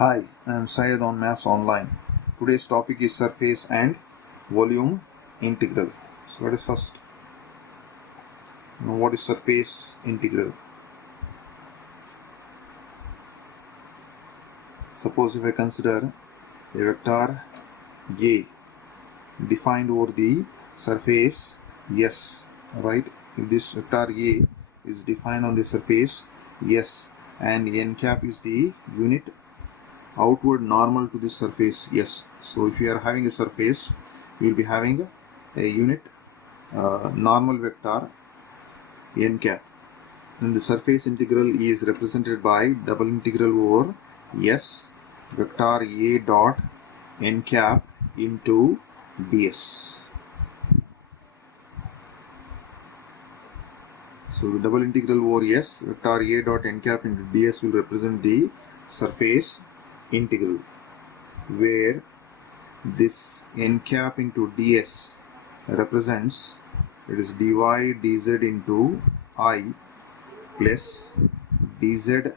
Hi, I am Syed on Maths Online. Today's topic is surface and volume integral. So let us first know what is surface integral. Suppose if I consider a vector A defined over the surface S, right? If this vector A is defined on the surface S and n cap is the unit outward normal to this surface S. So if you are having a surface, you will be having a unit normal vector n cap. Then the surface integral is represented by double integral over S vector A dot n cap into ds. So the double integral over S vector A dot n cap into ds will represent the surface integral, where this n cap into ds represents, it is dy dz into I plus dz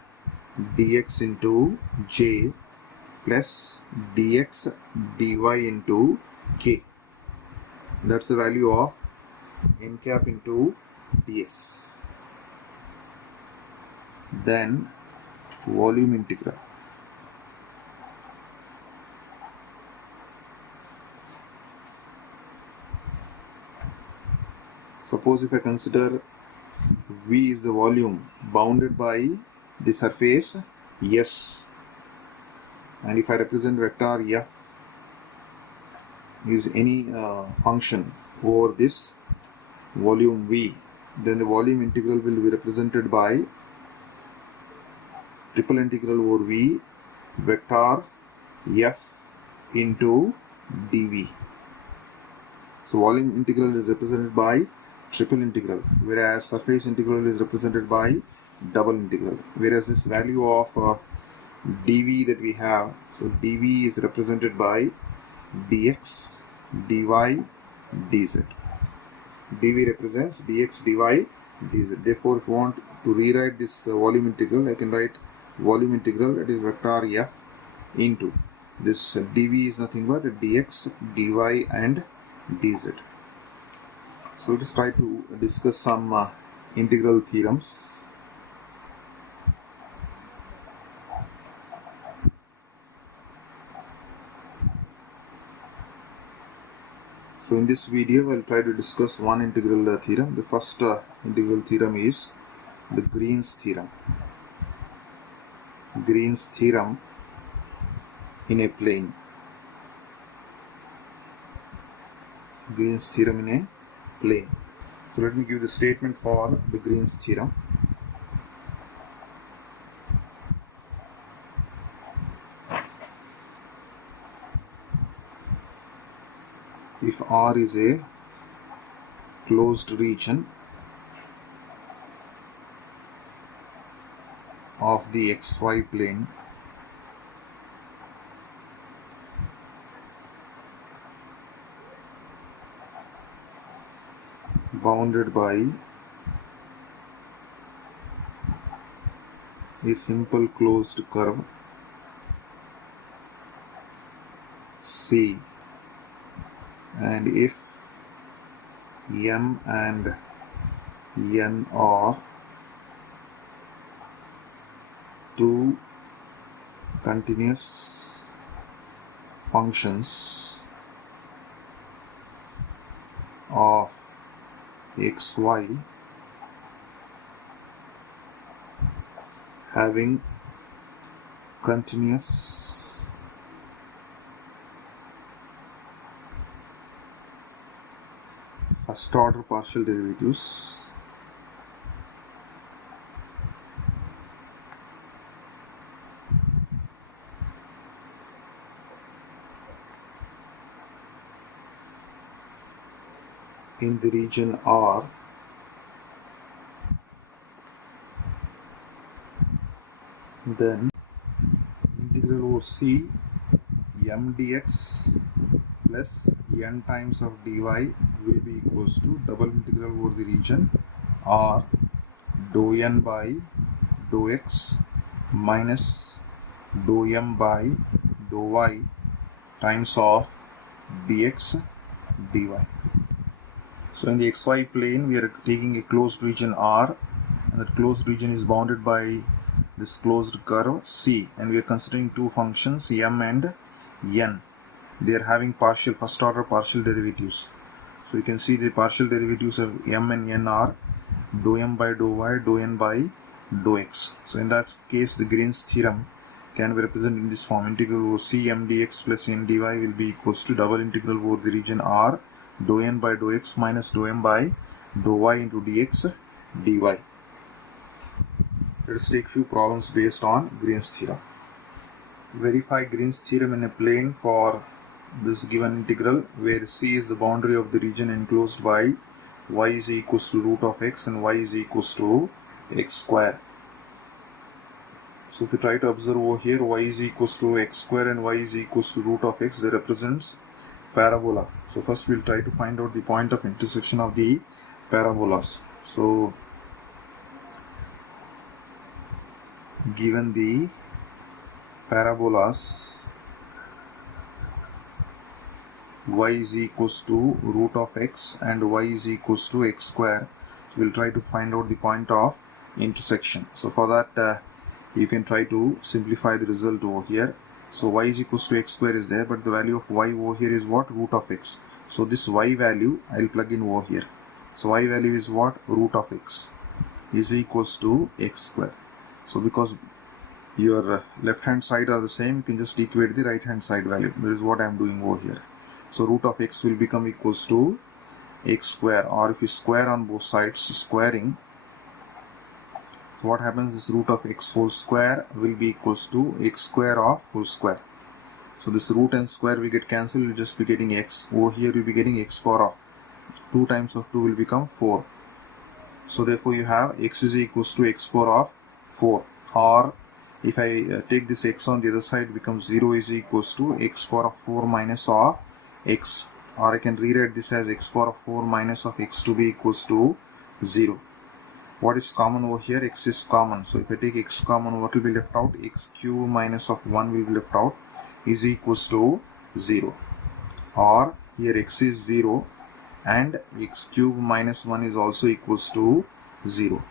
dx into j plus dx dy into k. That's the value of n cap into ds. Then volume integral. Suppose if I consider V is the volume bounded by the surface S, and if I represent vector F is any function over this volume V, then the volume integral will be represented by triple integral over V vector F into dV. So volume integral is represented by triple integral, whereas surface integral is represented by double integral. Whereas this value of dV that we have, so dV is represented by dx dy dz. dV represents dx dy dz. Therefore, if you want to rewrite this volume integral, I can write volume integral, that is vector F into this dV is nothing but dx dy and dz. So let us try to discuss some integral theorems. So in this video I will try to discuss one integral theorem. The first integral theorem is the Green's theorem. Green's theorem in a plane. Green's theorem in a plane. So let me give the statement for the Green's theorem. If R is a closed region of the xy plane, bounded by a simple closed curve C, and if m and n are two continuous functions of xy having continuous first order partial derivatives in the region R, then integral over C m dx plus n times of dy will be equals to double integral over the region R dou n by dou x minus dou m by dou y times of dx dy. So in the xy plane we are taking a closed region R, and that closed region is bounded by this closed curve C, and we are considering two functions m and n. They are having first order partial derivatives. So you can see the partial derivatives of m and n are dou m by dou y, dou n by dou x. So in that case, the Green's theorem can be represented in this form: integral over c m dx plus n dy will be equals to double integral over the region R, dou n by dou x minus dou m by dou y into dx dy. Let us take few problems based on Green's theorem. Verify Green's theorem in a plane for this given integral, where c is the boundary of the region enclosed by y is equals to root of x and y is equals to x square. So if we try to observe over here, y is equals to x square and y is equals to root of x, that represents parabola. So first we'll try to find out the point of intersection of the parabolas. So given the parabolas y is equals to root of x and y is equals to x square, so we'll try to find out the point of intersection. So for that you can try to simplify the result over here. So y is equals to x square is there, but the value of y over here is what? Root of x. So this y value I'll plug in over here. So y value is what? Root of x is equals to x square. So because your left hand side are the same, you can just equate the right hand side value. That is what I am doing over here. So root of x will become equals to x square, or if you square on both sides, squaring, so what happens is root of x whole square will be equals to x square of whole square. So this root and square will get cancelled, you'll just be getting x. Over here you'll be getting x power of 2 times of 2 will become 4. So therefore you have x is equals to x power of 4. Or if I take this x on the other side, it becomes 0 is equals to x power of 4 minus of x. Or I can rewrite this as x power of 4 minus of x to be equals to 0. What is common over here? X is common. So if I take x common, what will be left out? X cube minus of 1 will be left out, is equals to 0. Or here x is 0 and x cube minus 1 is also equals to 0.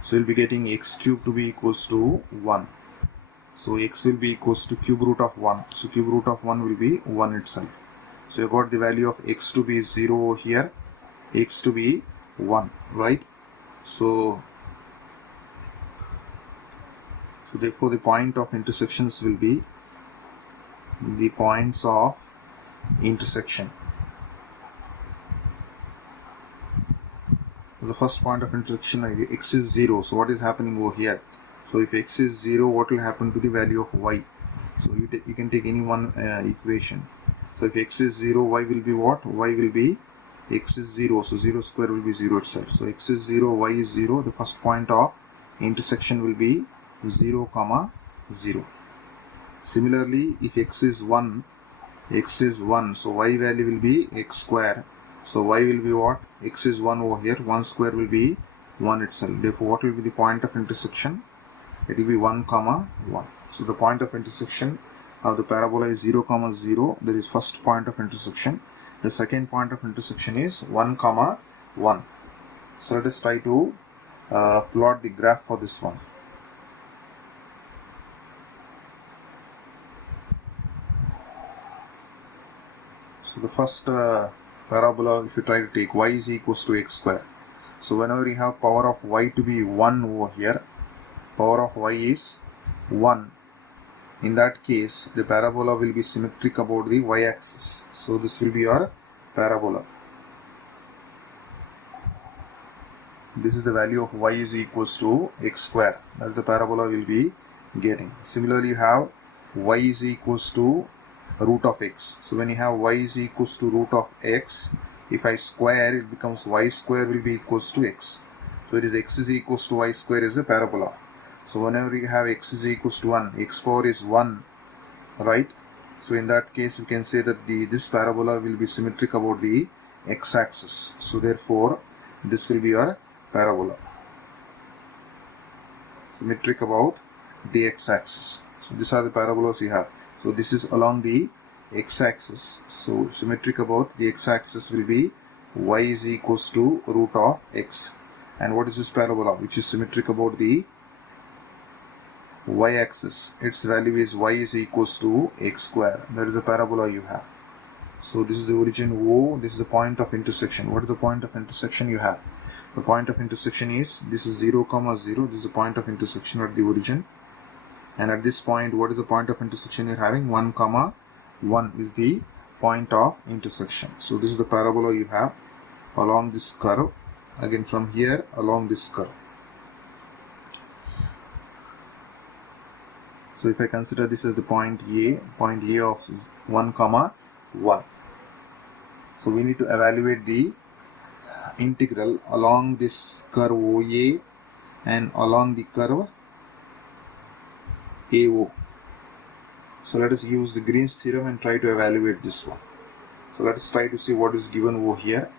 So you'll be getting x cube to be equals to 1. So x will be equals to cube root of 1. So cube root of 1 will be 1 itself. So you got the value of x to be 0 over here, x to be 1, right? So therefore the point of intersections will be the points of intersection. So the first point of intersection, x is 0. So what is happening over here? So if x is 0, what will happen to the value of y? So you can take any one equation. So if x is 0, y will be what? Y will be x is 0, so 0 square will be 0 itself. So x is 0, y is 0. The first point of intersection will be 0, 0. Similarly, if x is 1, so y value will be x square. So y will be what? X is 1 over here, 1 square will be 1 itself. Therefore, what will be the point of intersection? It will be 1, 1. So the point of intersection of the parabola is 0, 0. There is first point of intersection. The second point of intersection is 1, 1. So let us try to plot the graph for this one. So the first parabola, if you try to take y is equals to x square. So whenever you have power of y to be 1 over here, power of y is 1. In that case, the parabola will be symmetric about the y-axis. So this will be your parabola. This is the value of y is equals to x square. That's the parabola will be getting. Similarly, you have y is equals to root of x. So when you have y is equals to root of x, if I square, it becomes y square will be equals to x. So it is x is equals to y square is a parabola. So whenever you have x is equals to 1, x power is 1, right? So in that case, we can say that this parabola will be symmetric about the x-axis. So therefore, this will be your parabola, symmetric about the x-axis. So these are the parabolas you have. So this is along the x-axis. So symmetric about the x-axis will be y is equals to root of x. And what is this parabola which is symmetric about the y-axis? Its value is y is equals to x square. That is the parabola you have. So this is the origin O, this is the point of intersection. What is the point of intersection you have? The point of intersection is, this is 0, 0, this is the point of intersection at the origin. And at this point, what is the point of intersection you're having? 1, 1 is the point of intersection. So this is the parabola you have along this curve. Again from here along this curve. So if I consider this as the point A of 1, 1. So we need to evaluate the integral along this curve OA and along the curve AO. So let us use the Green's theorem and try to evaluate this one. So let us try to see what is given over here.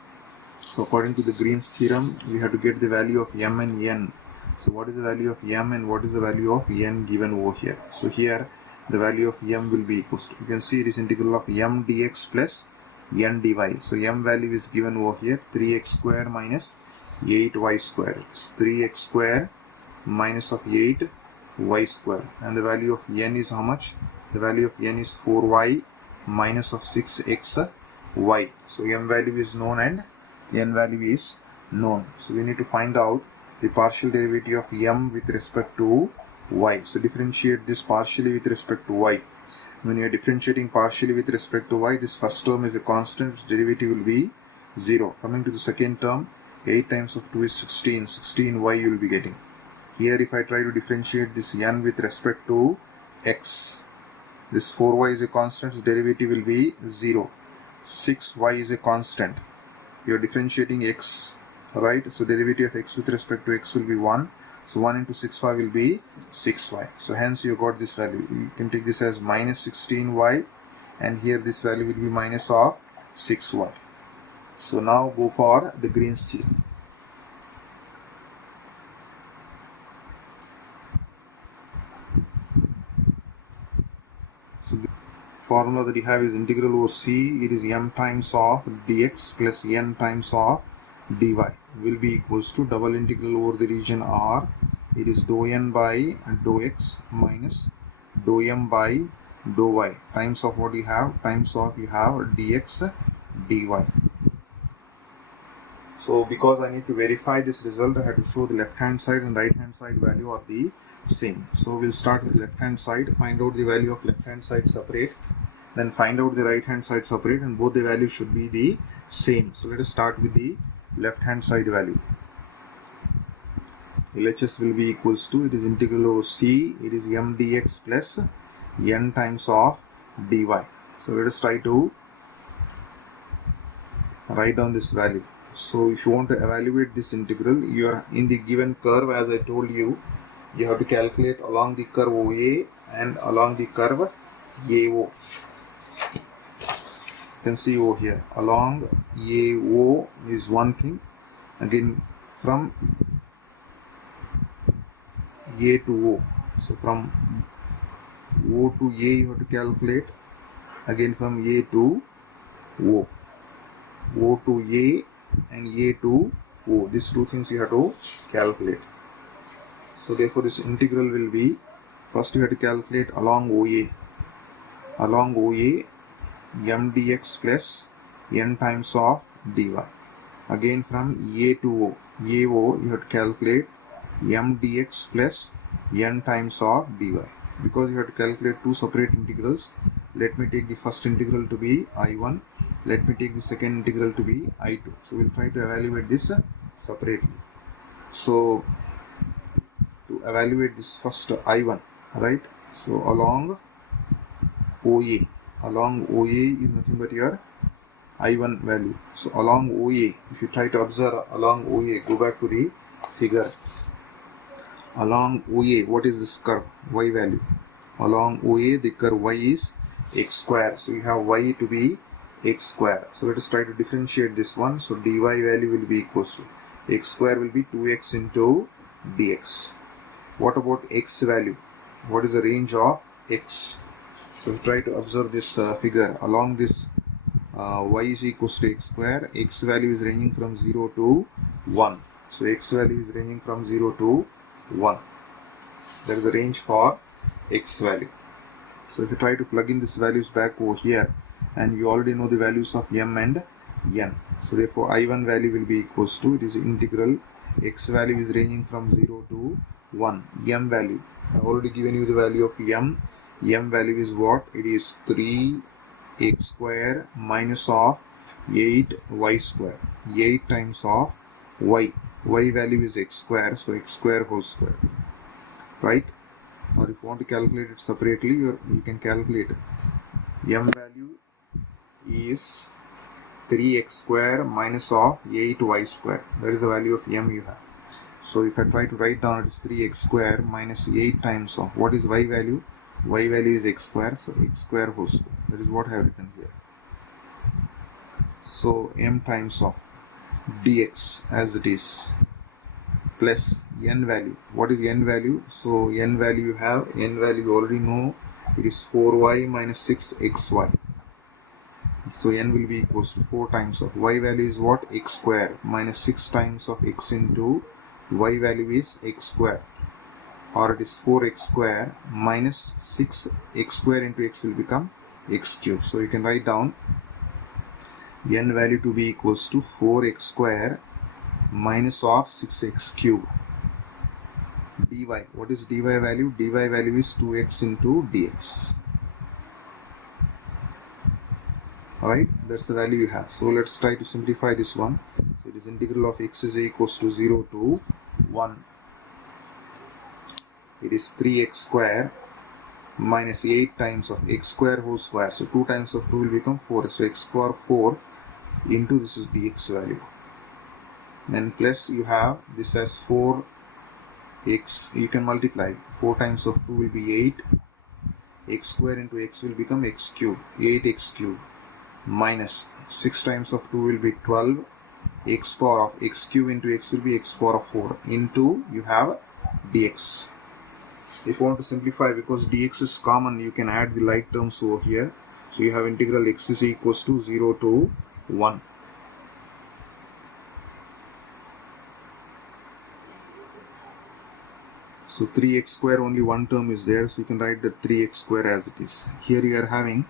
So according to the Green's theorem, we have to get the value of m and n. So what is the value of m and what is the value of n given over here? So here the value of m will be equals to, you can see this integral of m dx plus n dy. So m value is given over here, 3x square minus 8y square. It's 3x square minus of 8y square. And the value of n is how much? The value of n is 4y minus of 6xy. So m value is known and n value is known. So we need to find out the partial derivative of m with respect to y. So differentiate this partially with respect to y. When you are differentiating partially with respect to y, this first term is a constant, its derivative will be 0. Coming to the second term, 8 times of 2 is 16, 16y you will be getting. Here if I try to differentiate this n with respect to x, this 4y is a constant, its derivative will be 0. 6y is a constant. You are differentiating x, right? So derivative of x with respect to x will be 1. So 1 into 6y will be 6y. So hence you got this value. You can take this as minus 16y, and here this value will be minus of 6y. So now go for the Green's theorem. So the formula that you have is integral over c. It is m times of dx plus n times of dy will be equals to double integral over the region R. It is dou n by dou x minus dou m by dou y times of what you have, times of you have dx dy. So because I need to verify this result, I have to show the left hand side and right hand side value are the same. So we'll start with left hand side, find out the value of left hand side separate, then find out the right hand side separate, and both the values should be the same. So let us start with the left hand side value. LHS will be equals to, it is integral over c, it is m dx plus n times of dy. So let us try to write down this value. So if you want to evaluate this integral, you are in the given curve, as I told you, you have to calculate along the curve OA and along the curve AO. You can see over here, along AO is one thing. Again from A to O. So from O to A you have to calculate. Again from A to O. O to A and A to O. These two things you have to calculate. So therefore this integral will be, first you have to calculate along OA. Along OA, m dx plus n times of dy. Again from A to O. AO you have to calculate m dx plus n times of dy. Because you have to calculate two separate integrals, let me take the first integral to be I1. Let me take the second integral to be I2. So we'll try to evaluate this separately. So to evaluate this first I1, right? So along OA is nothing but your I1 value. So along OA, if you try to observe along OA, go back to the figure. Along OA, what is this curve? Y value. Along OA, the curve y is x square. So you have y to be x square. So let us try to differentiate this one. So dy value will be equals to x square will be 2x into dx. What about x value? What is the range of x. So try to observe this figure. Along this y is equals to x square, x value is ranging from 0 to 1. So x value is ranging from 0 to 1. There is a range for x value. So if you try to plug in these values back over here, and you already know the values of m and n. So therefore I1 value will be equals to, it is integral, x value is ranging from 0 to 1. M value, I have already given you the value of m. M value is what? It is 3x square minus of 8y square. 8 times of y. Y value is x square, so x square whole square. Right? Or if you want to calculate it separately, you can calculate it. M value is 3x square minus of 8y square. That is the value of m you have. So if I try to write down, it is 3x square minus 8 times of, what is y value? Y value is x square, so x square whole square. That is what I have written here. So m times of dx as it is, plus n value. What is n value? So n value you have, n value you already know, it is 4y minus 6xy. So n will be equals to 4 times of y value is what? X square minus 6 times of x into y value is x square, or it is 4x square minus 6x square into x will become x cube. So you can write down n value to be equals to 4x square minus of 6x cube. dy, what is dy value? Dy value is 2x into dx. Alright, that's the value you have. So let's try to simplify this one. So it is integral of x is equals to 0 to 1. It is 3x square minus 8 times of x square whole square. So 2 times of 2 will become 4. So x square 4 into this is dx value. Then plus you have this as 4x. You can multiply. 4 times of 2 will be 8. X square into x will become x cube. 8x cube. Minus 6 times of 2 will be 12. X power of x cube into x will be x power of 4 into you have dx. If you want to simplify, because dx is common, you can add the like terms over here. So you have integral x is equals to 0 to 1. So 3x square, only one term is there, so you can write the 3x square as it is. Here you are having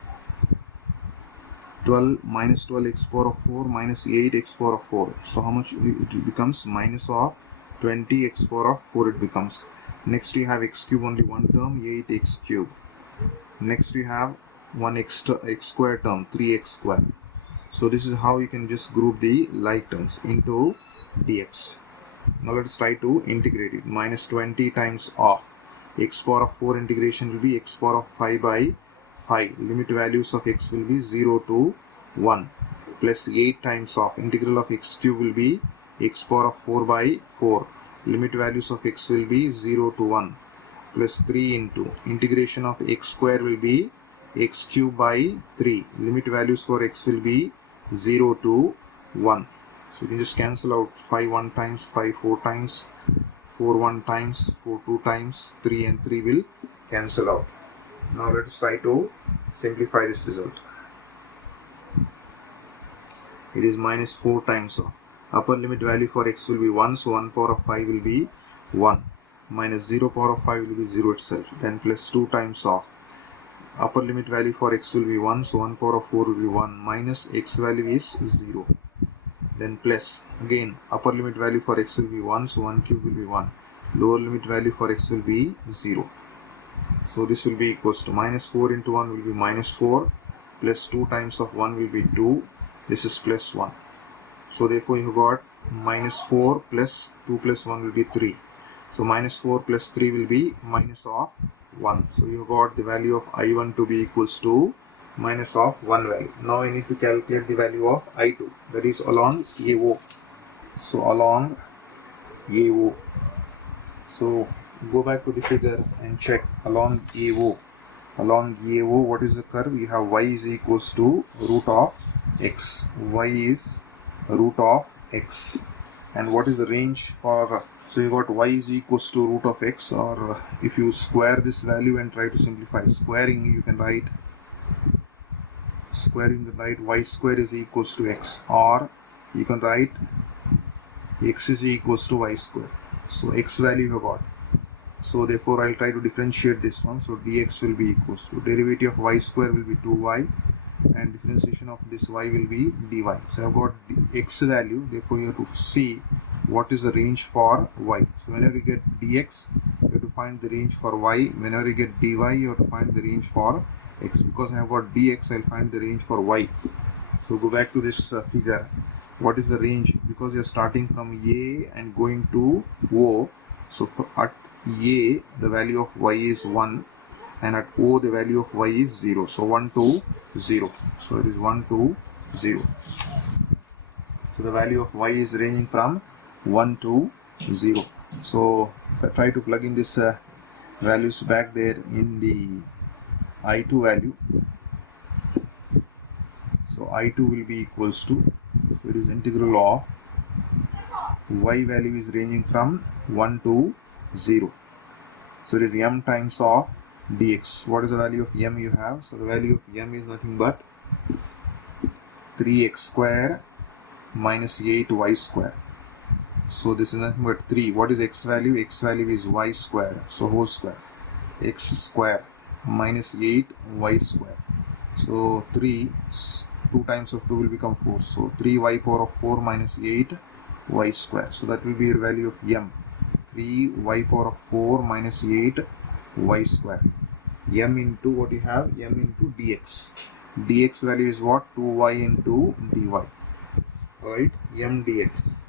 12 minus 12x power of 4 minus 8x power of 4. So how much it becomes? Minus of 20x power of 4 it becomes. Next you have x cube, only one term, 8x cube. Next you have one x square term, 3x square. So this is how you can just group the like terms into dx. Now let's try to integrate it. Minus 20 times of x power of 4 integration will be x power of 5 by 5. Limit values of x will be 0 to 1. Plus 8 times of integral of x cube will be x power of 4 by 4. Limit values of x will be 0 to 1. Plus 3 into integration of x square will be x cube by 3. Limit values for x will be 0 to 1. So you can just cancel out 5 1 times, 5 4 times, 4 1 times, 4 2 times, 3 and 3 will cancel out. Now let us try to simplify this result. It is minus 4 times of upper limit value for x will be 1, so 1 power of 5 will be 1. Minus 0 power of 5 will be 0 itself. Then plus 2 times of upper limit value for x will be 1, so 1 power of 4 will be 1. Minus x value is 0. Then plus again upper limit value for x will be 1, so 1 cube will be 1. Lower limit value for x will be 0. So this will be equals to minus 4 into 1 will be minus 4, plus 2 times of 1 will be 2. This is plus 1. So therefore you got minus 4 plus 2 plus 1 will be 3. So minus 4 plus 3 will be minus of 1. So you got the value of I1 to be equals to minus of 1 value. Now I need to calculate the value of I2, that is along AO. So along AO. So go back to the figure and check along AO. Along AO, what is the curve? We have y is equals to root of x. Y is root of x. And what is the range for So you got y is equals to root of x, or if you square this value and try to simplify, squaring you can write y square is equals to x, or you can write x is equals to y square. So x value you have got. So therefore I'll try to differentiate this one. So dx will be equals to derivative of y square will be 2y, and differentiation of this y will be dy. So I've got the x value, therefore you have to see what is the range for y. So whenever you get dx, you have to find the range for y. Whenever you get dy, you have to find the range for x. Because I have got dx, I'll find the range for y. So go back to this figure. What is the range? Because you're starting from a and going to o. So at a the value of y is 1, and at o the value of y is 0. So 1 to 0. So it is 1 to 0. So the value of y is ranging from 1 to 0. So if I try to plug in this values back there in the I2 value, so I2 will be equals to, so it is integral of y value is ranging from 1 to 0. So it is m times of dx. What is the value of m you have? So the value of m is nothing but 3x square minus 8y square. So this is nothing but 3. What is x value? X value is y square. So whole square. X square minus 8y square. So 3, 2 times of 2 will become 4. So 3y power of 4 minus 8y square. So that will be your value of m. 3y power of 4 minus 8y square. M into what you have? M into dx. Dx value is what? 2y into dy. Alright? M dx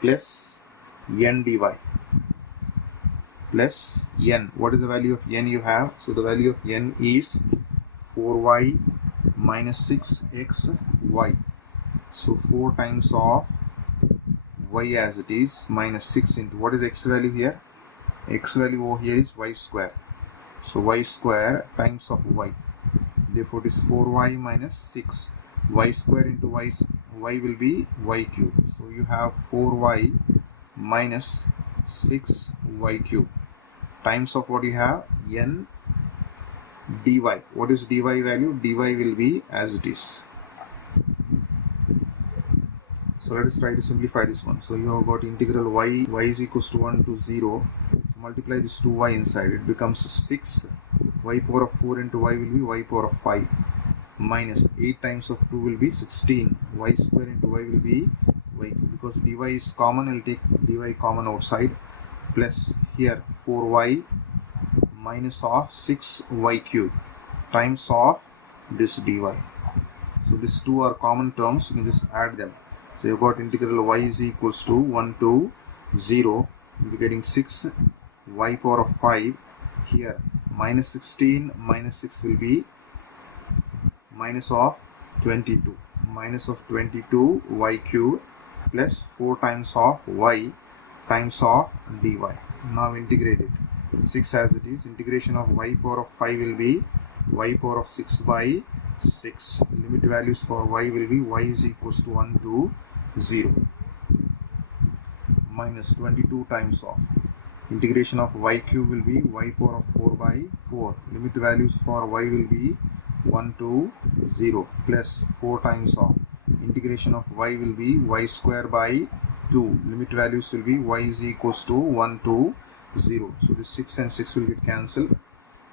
plus n dy plus n. What is the value of n you have? So the value of n is 4y minus 6xy. So 4 times of y as it is minus 6 into, what is x value here? X value over here is y square. So y square times of y. Therefore it is 4y minus 6. Y square into y will be y cube. So you have 4y minus 6y cube times of what you have? N dy. What is dy value? Dy will be as it is. So let us try to simplify this one. So you have got integral y is equals to 1 to 0. Multiply this 2y inside. It becomes 6. Y power of 4 into y will be y power of 5. Minus 8 times of 2 will be 16. Y square into y will be y cube. Because dy is common, I will take dy common outside. Plus here 4y minus of 6y cube times of this dy. So these two are common terms. You can just add them. So you've got integral y is equals to 1 to 0. You'll be getting 6 y power of 5. Here minus 16 minus 6 will be minus of 22. Minus of 22 y cube plus 4 times of y times of dy. Now integrate it. 6 as it is. Integration of y power of 5 will be y power of 6 by 6. Limit values for y will be y is equals to 1 to 0 minus 22 times of integration of y cube will be y power of 4 by 4. Limit values for y will be 1 to 0 plus 4 times of integration of y will be y square by 2. Limit values will be y is equals to 1 to 0. So this 6 and 6 will get cancelled.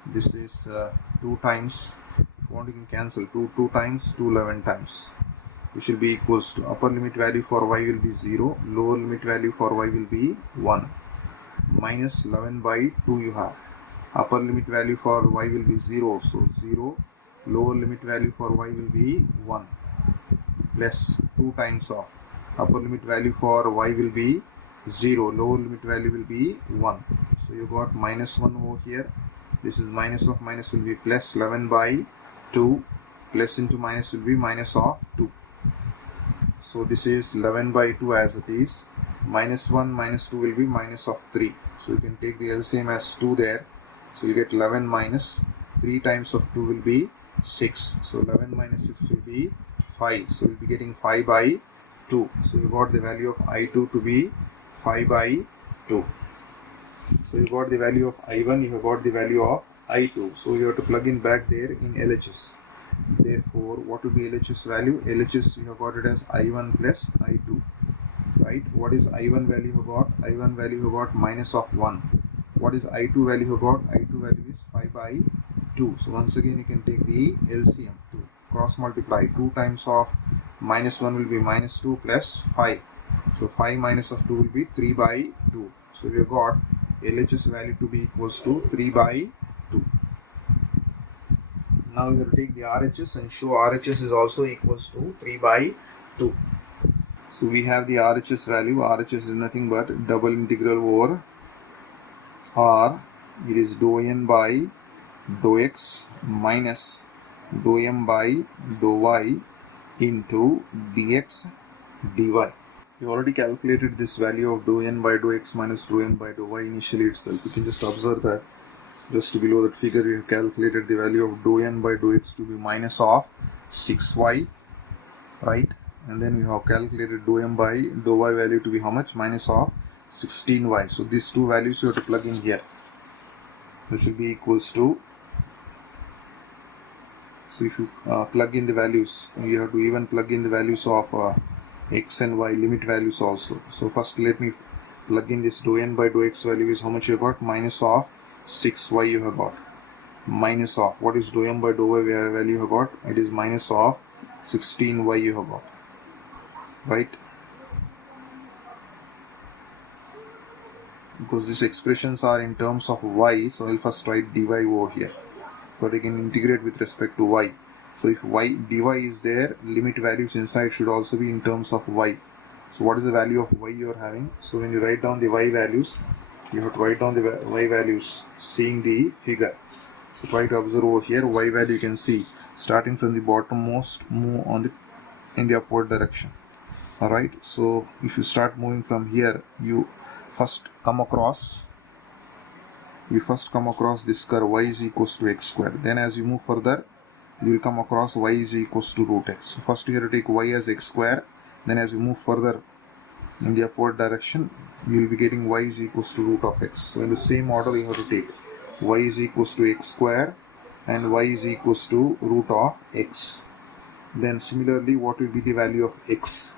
This is 2 times. If you want, you can cancel 2 times, 2 11 times. Which will be equals to upper limit value for y will be 0. Lower limit value for y will be 1. Minus 11 by 2 you have. Upper limit value for y will be 0. So 0. Lower limit value for y will be 1. Plus 2 times of upper limit value for y will be 0. Lower limit value will be 1. So you got minus 1 over here. This is minus of minus will be plus 11 by 2. Plus into minus will be minus of 2. So this is 11 by 2 as it is. Minus 1 minus 2 will be minus of 3. So you can take the LCM as 2 there. So you get 11 minus 3 times of 2 will be 6. So 11 minus 6 will be 5. So you'll be getting 5 by 2. So you got the value of I2 to be 5 by 2. So you got the value of I1, you have got the value of I2. So you have to plug in back there in LHS. Therefore, what will be LHS value? LHS you have got it as I1 plus I2. Right? What is I1 value you got? I1 value you got minus of 1. What is I2 value you got? I2 value is 5 by 2. So once again you can take the LCM to cross multiply. 2 times of minus 1 will be minus 2 plus 5. So 5 minus of 2 will be 3 by 2. So we have got LHS value to be equals to 3 by 2. Now we have to take the RHS and show RHS is also equals to 3 by 2. So we have the RHS value. RHS is nothing but double integral over R. It is dou n by dou x minus dou m by dou y into dx dy. We already calculated this value of dou n by dou x minus dou m by dou y initially itself. You can just observe that just below that figure we have calculated the value of dou n by dou x to be minus of 6y, right? And then we have calculated dou m by dou y value to be how much? Minus of 16y. So these two values you have to plug in here. This will be equals to, so if you plug in the values, you have to even plug in the values of x and y limit values also. So first let me plug in this dou n by dou x value is how much you have got? Minus of 6y you have got. Minus of, what is dou m by dou y value you have got? It is minus of 16y you have got. Right? Because these expressions are in terms of y, so I'll first write dy over here. But I can integrate with respect to y. So if y dy is there, limit values inside should also be in terms of y. So what is the value of y you are having? So when you write down the y values, you have to write down the y values seeing the figure. So try to observe over here, y value you can see starting from the bottommost, move on in the upward direction. Alright, so if you start moving from here, you first come across this curve y is equals to x square. Then as you move further, you will come across y is equals to root x. So first you have to take y as x square. Then as you move further in the upward direction, you will be getting y is equals to root of x. So in the same order you have to take y is equals to x square and y is equals to root of x. Then similarly, what will be the value of x?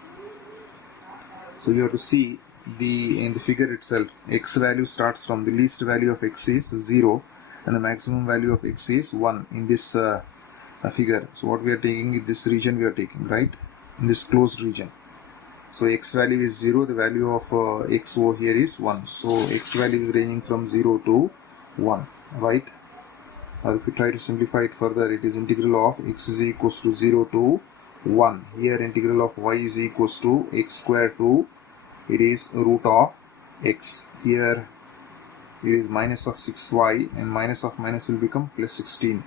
So you have to see in the figure itself, x value starts from the least value of x is 0 and the maximum value of x is 1 in this figure. So what we are taking is this region we are taking, right? In this closed region. So x value is 0, the value of x over here is 1. So x value is ranging from 0 to 1, right? Or if you try to simplify it further, it is integral of x is equals to 0 to 1. Here integral of y is equals to x square to, it is root of x. Here it is minus of 6y and minus of minus will become plus 16.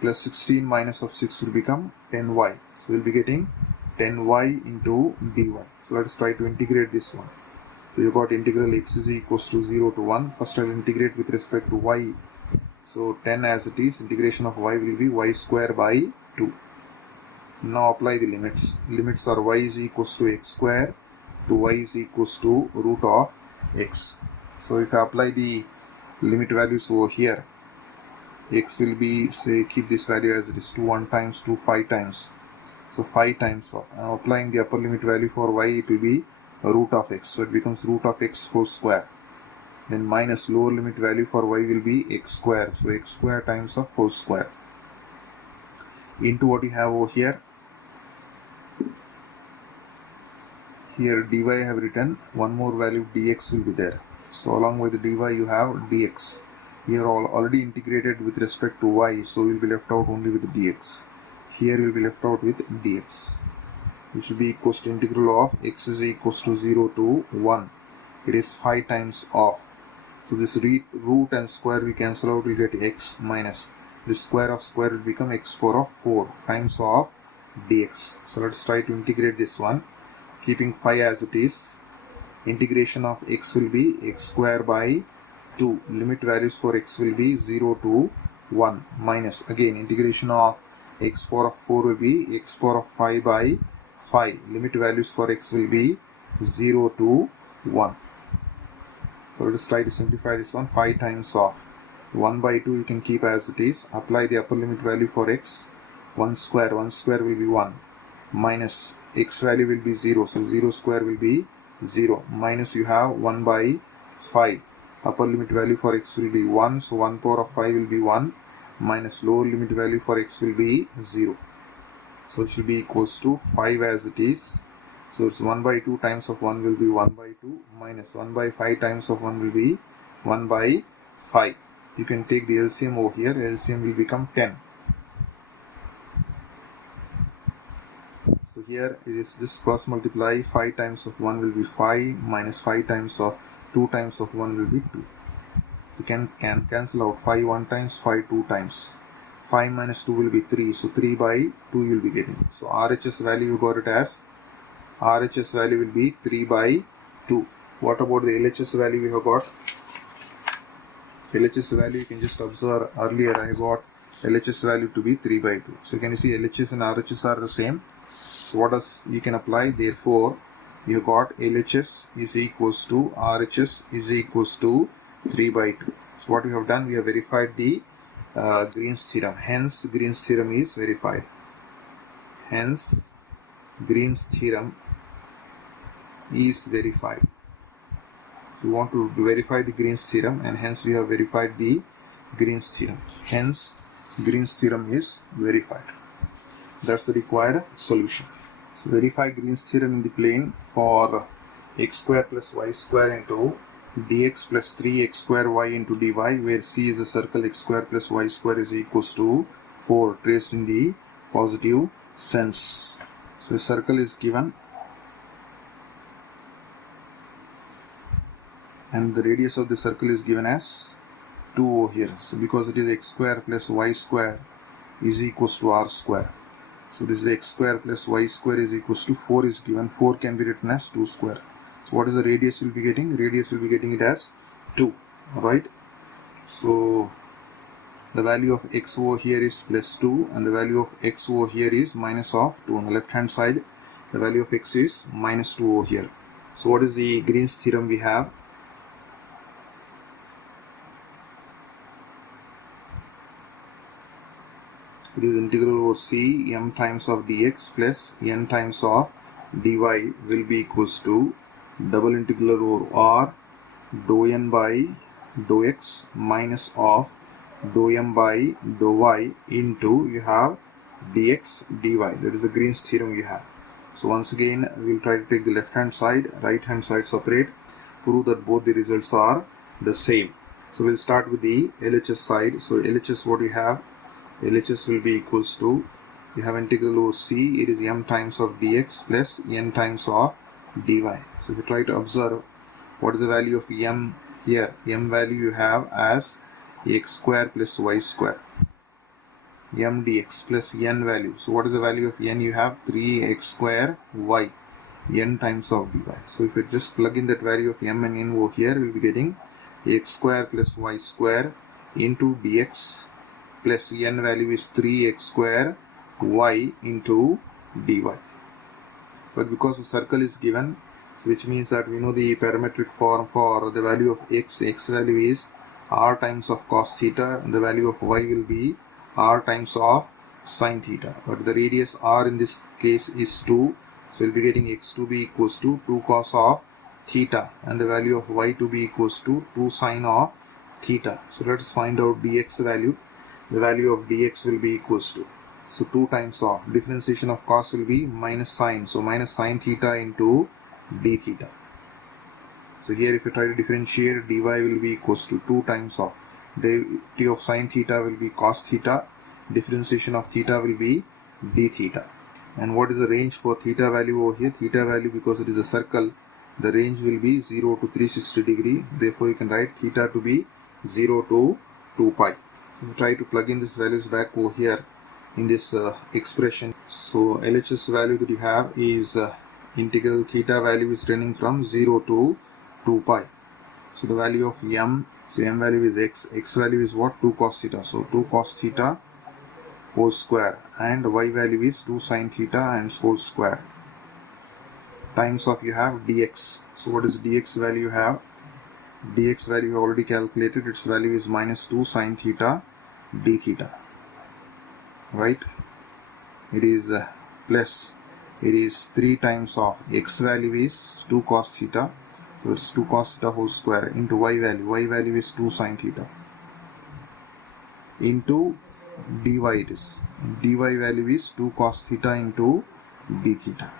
Plus 16 minus of 6 will become 10y. So we'll be getting 10y into dy. So let's try to integrate this one. So you got integral x is equals to 0 to 1. First I'll integrate with respect to y. So 10 as it is, integration of y will be y square by 2. Now apply the limits. Limits are y is equals to x square to y is equals to root of x. So if I apply the limit values over here, x will be, say, keep this value as it is, 2 1 times 2 5 times. So 5 times of, I am applying the upper limit value for y, it will be root of x. So it becomes root of x whole square. Then minus lower limit value for y will be x square. So x square times of whole square. Into what you have over here. Here dy I have written, one more value dx will be there. So along with the dy you have dx. Here already integrated with respect to y, so we will be left out only with the dx. Here we will be left out with dx. It should be equals to integral of x is equals to 0 to 1. It is 5 times of. So this root and square we cancel out, we get x minus. The square of square will become x power of 4 times of dx. So let's try to integrate this one. Keeping 5 as it is, integration of x will be x square by 2. Limit values for x will be 0 to 1 minus, again integration of x power of 4 will be x power of 5 by 5. Limit values for x will be 0 to 1. So let us try to simplify this one. 5 times of 1 by 2 you can keep as it is. Apply the upper limit value for x. 1 square will be 1. Minus x value will be 0. So 0 square will be 0. Minus you have 1 by 5. Upper limit value for x will be 1. So 1 power of 5 will be 1. Minus lower limit value for x will be 0. So it should be equals to 5 as it is. So it's 1 by 2 times of 1 will be 1 by 2 minus 1 by 5 times of 1 will be 1 by 5. You can take the LCM over here. LCM will become 10. So here it is just cross multiply. 5 times of 1 will be 5 minus 5 times of 2 times of 1 will be 2. You can cancel out 5 1 times, 5 2 times. 5 minus 2 will be 3. So 3 by 2 you will be getting. So RHS value you got it as RHS value will be 3 by 2. What about the LHS value we have got? LHS value you can just observe earlier I got LHS value to be 3 by 2. So can you see LHS and RHS are the same. So what does you can apply? Therefore you got LHS is equals to RHS is equals to 3 by 2. So what we have done, we have verified the Green's theorem. Hence Green's theorem is verified. Hence Green's theorem is verified. So we want to verify the Green's theorem, and hence we have verified the Green's theorem. Hence Green's theorem is verified. That's the required solution. So verify Green's theorem in the plane for x square plus y square into dx plus 3x square y into dy, where C is a circle, x square plus y square is equals to 4, traced in the positive sense. So a circle is given and the radius of the circle is given as 2 over here. So because it is x square plus y square is equals to r square. So this is x square plus y square is equals to 4 is given. 4 can be written as 2 square. So what is the radius will be getting? Radius will be getting it as 2. Alright. So the value of x over here is plus 2 and the value of x over here is minus of 2. On the left hand side the value of x is minus 2 over here. So what is the Green's theorem we have? It is integral over C m times of dx plus n times of dy will be equals to double integral over r dou n by dou x minus of dou m by dou y into you have dx dy. That is the Green's theorem you have. So once again we will try to take the left hand side, right hand side separate, prove that both the results are the same. So we'll start with the LHS side. So LHS what we have? LHS will be equals to, you have integral over C, it is m times of dx plus n times of dy. So if you try to observe what is the value of m here, m value you have as x square plus y square, m dx plus n value. So what is the value of n? You have 3x square y, n times of dy. So if you just plug in that value of m and n over here, we will be getting x square plus y square into dx plus n value is 3x square y into dy. But because the circle is given, which means that we know the parametric form for the value of x value is r times of cos theta and the value of y will be r times of sin theta. But the radius r in this case is 2, so we'll be getting x to be equals to 2 cos of theta and the value of y to be equals to 2 sin of theta. So let us find out dx value. The value of dx will be equals to, so 2 times of differentiation of cos will be minus sin, so minus sin theta into d theta. So here if you try to differentiate, dy will be equals to 2 times of derivative of sin theta will be cos theta, differentiation of theta will be d theta. And what is the range for theta value over here? Theta value, because it is a circle, the range will be 0 to 360 degree. Therefore you can write theta to be 0 to 2 pi. So we try to plug in these values back over here in this expression. So LHS value that you have is integral theta value is running from 0 to 2 pi. So the value of m, so m value is x value is what? 2 cos theta. So 2 cos theta whole square, and y value is 2 sin theta and whole square, times of you have dx. So what is dx value you have? dx value we already calculated, its value is minus 2 sine theta d theta, right? It is plus, it is 3 times of x value is 2 cos theta, so it's 2 cos theta whole square into y value is 2 sine theta, into dy, it is dy value is 2 cos theta into d theta.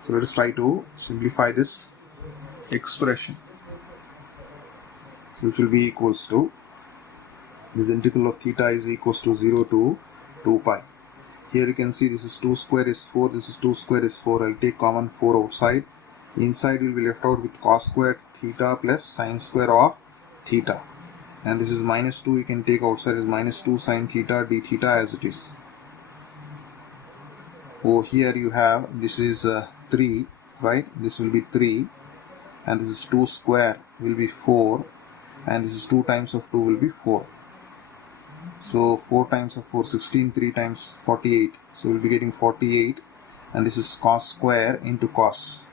So let us try to simplify this expression. So it will be equals to, this integral of theta is equals to 0 to 2 pi. Here you can see this is 2 square is 4, this is 2 square is 4. I'll take common 4 outside. Inside will be left out with cos square theta plus sine square of theta. And this is minus 2, you can take outside as minus 2 sine theta d theta as it is. Oh, here you have, this is 3, right? This will be 3, and this is 2 square will be 4, and this is 2 times of 2 will be 4. So 4 times of 4, 16, 3 times 48. So we'll be getting 48, and this is cos square into cos,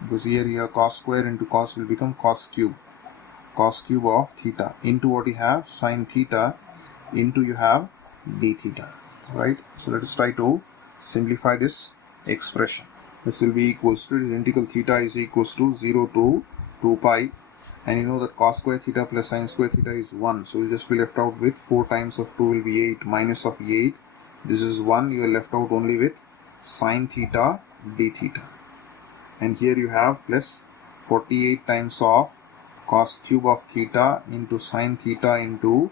because here you have cos square into cos will become cos cube of theta, into what you have sin theta, into you have d theta, right? So let us try to simplify this expression. This will be equals to, the integral theta is equals to 0 to 2 pi, and you know that cos square theta plus sin square theta is 1, so we'll just be left out with 4 times of 2 will be 8, minus of 8, this is 1, you are left out only with sin theta d theta, and here you have plus 48 times of cos cube of theta into sin theta into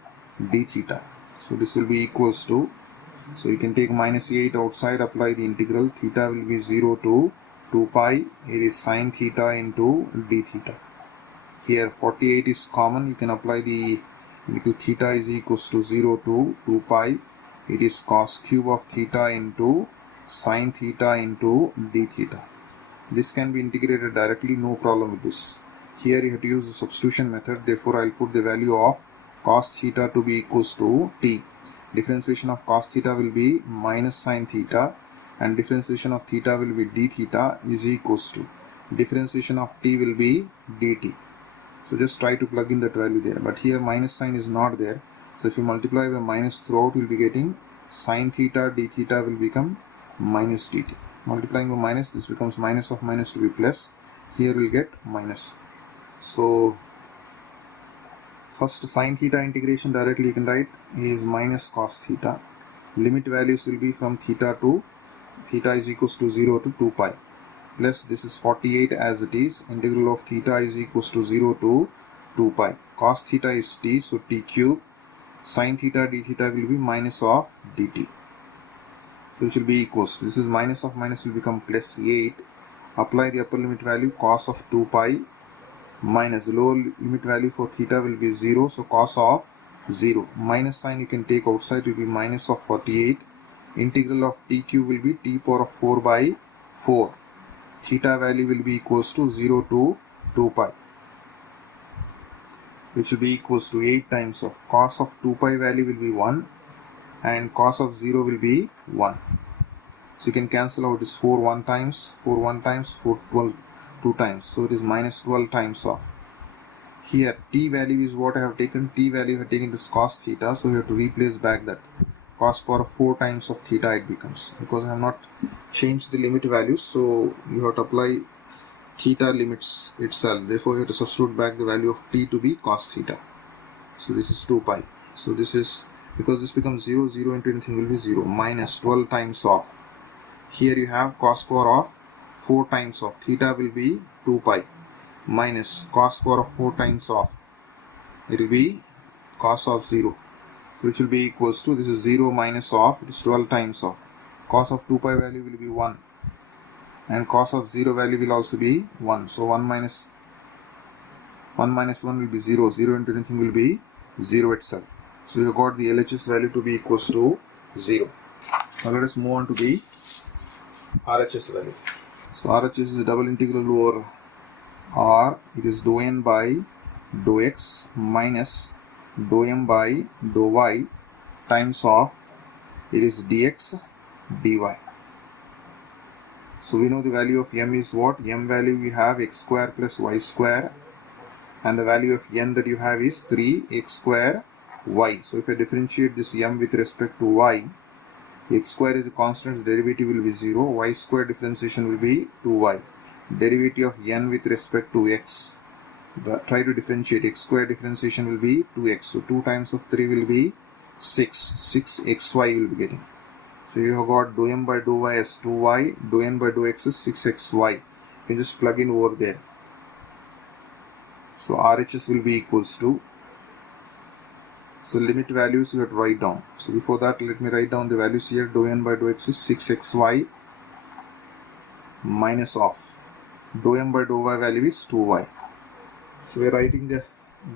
d theta. So this will be equals to, so you can take minus 8 outside, apply the integral, theta will be 0 to 2 pi, it is sin theta into d theta. Here 48 is common, you can apply the integral, theta is equals to 0 to 2 pi, it is cos cube of theta into sin theta into d theta. This can be integrated directly, no problem with this. Here you have to use the substitution method, therefore I will put the value of cos theta to be equals to t. Differentiation of cos theta will be minus sin theta, and differentiation of theta will be d theta is equals to, differentiation of t will be dt. So just try to plug in that value there, but here minus sign is not there, so if you multiply by minus throughout, you will be getting sin theta d theta will become minus dt. Multiplying by minus, this becomes minus of minus to be plus, here we will get minus. So first sin theta integration directly you can write is minus cos theta. Limit values will be from theta to, theta is equals to 0 to 2 pi, plus this is 48 as it is, integral of theta is equals to 0 to 2 pi. Cos theta is t, so t cube, sin theta d theta will be minus of dt. So it will be equals to, this is minus of minus will become plus 8, apply the upper limit value, cos of 2 pi, minus lower limit value for theta will be 0, so cos of 0, minus sign you can take outside, will be minus of 48, integral of t cube will be t power of 4 by 4, theta value will be equals to 0 to 2 pi, which will be equals to 8 times of cos of 2 pi value will be 1, and cos of 0 will be 1. So you can cancel out this 4 1 times, 4 1 times, 4 12 2 times, so it is minus 12 times of. Here t value is what I have taken, t value I have taken this cos theta, so you have to replace back that cos power of 4 times of theta it becomes, because I have not changed the limit values, so you have to apply theta limits itself, therefore you have to substitute back the value of t to be cos theta. So this is 2 pi, so this is, because this becomes 0, 0 into anything will be 0, minus 12 times of, here you have cos power of 4 times of, theta will be 2 pi, minus cos power of 4 times of, it will be cos of 0, so which will be equals to, this is 0 minus of, it is 12 times of, cos of 2 pi value will be 1, and cos of 0 value will also be 1, so 1 minus 1 will be 0, 0 into anything will be 0 itself. So you got the LHS value to be equals to 0. Now let us move on to the RHS value. So RHS is a double integral over R, it is dou n by dou x minus dou m by dou y times of, it is dx dy. So we know the value of m is what? M value we have x square plus y square and the value of n that you have is 3x square y. So if I differentiate this m with respect to y, x square is a constant, its derivative will be 0, y square differentiation will be 2y. Derivative of n with respect to x, try to differentiate, x square differentiation will be 2x, so 2 times of 3 will be 6xy you will be getting. So you have got dou m by dou y as 2y, dou n by dou x is 6xy. You can just plug in over there. So RHS will be equals to, so limit values you have to write down. So before that, let me write down the values here. Dou n by dou x is 6xy minus of dou m by dou y value is 2y. So we are writing the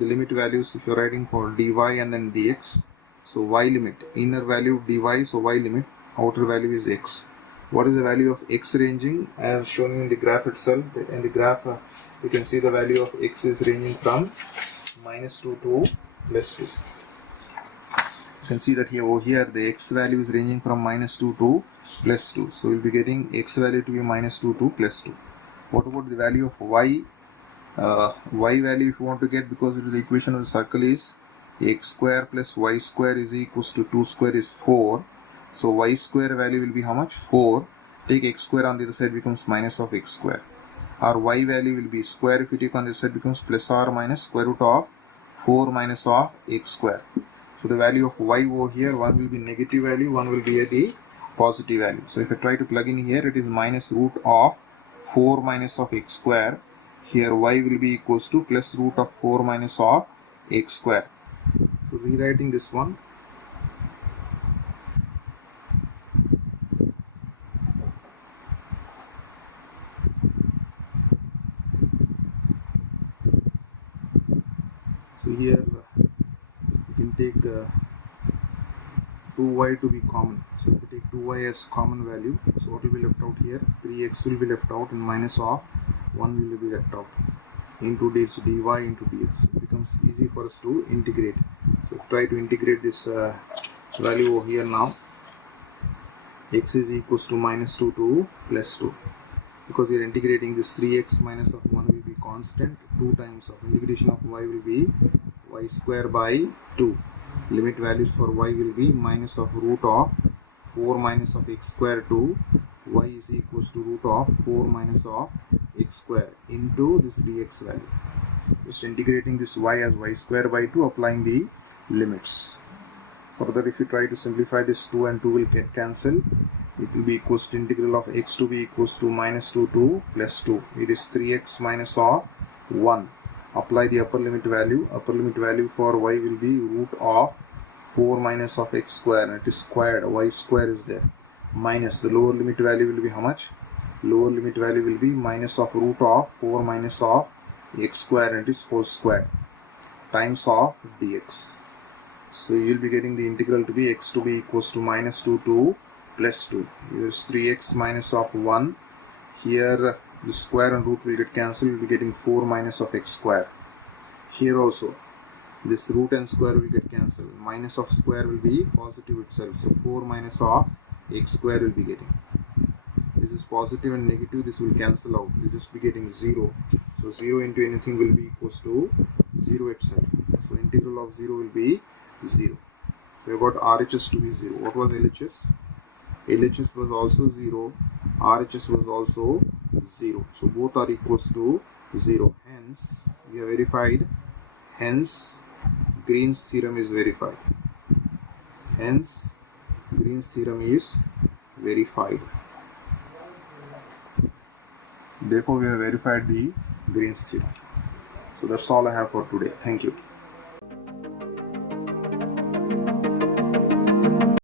limit values. If you are writing for dy and then dx, so y limit, inner value dy, so y limit, outer value is x. What is the value of x ranging? I have shown you in the graph itself. In the graph, you can see the value of x is ranging from -2 to +2. You can see that here, over here, the x value is ranging from -2 to +2. So we'll be getting x value to be -2 to +2. What about the value of y? Y value, if you want to get, because the equation of the circle is x square plus y square is equals to 2 square is 4. So y square value will be how much? 4. Take x square on the other side, becomes minus of x square. Our y value will be square, if you take on the other side, becomes plus or minus square root of 4 minus of x square. So the value of y over here, one will be negative value, one will be the positive value. So if I try to plug in here, it is minus root of 4 minus of x square. Here y will be equals to plus root of 4 minus of x square. So rewriting this one, so here you can take 2y to be common. So if you take 2y as common value, so what will be left out here? 3x will be left out and minus of 1 will be left out into this dy into dx. It becomes easy for us to integrate. So try to integrate this value over here now. X is equals to -2 to +2. Because we are integrating this 3x minus of 1 will be constant. 2 times of integration of y will be y square by 2. Limit values for y will be minus of root of 4 minus of x square to y is equals to root of 4 minus of x square into this dx value. Just integrating this y as y square by 2, applying the limits. Further, if you try to simplify this, 2 and 2 will get cancelled. It will be equals to integral of x to be equals to -2 to +2. It is 3x minus of 1. Apply the upper limit value. Upper limit value for y will be root of 4 minus of x square, and it is squared. Y square is there. Minus the lower limit value will be how much? Lower limit value will be minus of root of 4 minus of x square, and it is whole square times of dx. So you will be getting the integral to be x to be equals to -2 to +2. Here is 3x minus of 1. Here the square and root will get cancelled. You will be getting 4 minus of x square. Here also this root and square will get cancelled. Minus of square will be positive itself. So 4 minus of x square will be getting. This is positive and negative. This will cancel out. You just be getting 0. So 0 into anything will be equals to 0 itself. So integral of 0 will be 0. So you got RHS to be 0. What was LHS? LHS was also 0. RHS was also 0. So both are equals to 0. Hence, we have verified. Hence, Green's theorem is verified. Hence, Green's theorem is verified. Therefore, we have verified the Green's theorem. So that's all I have for today. Thank you.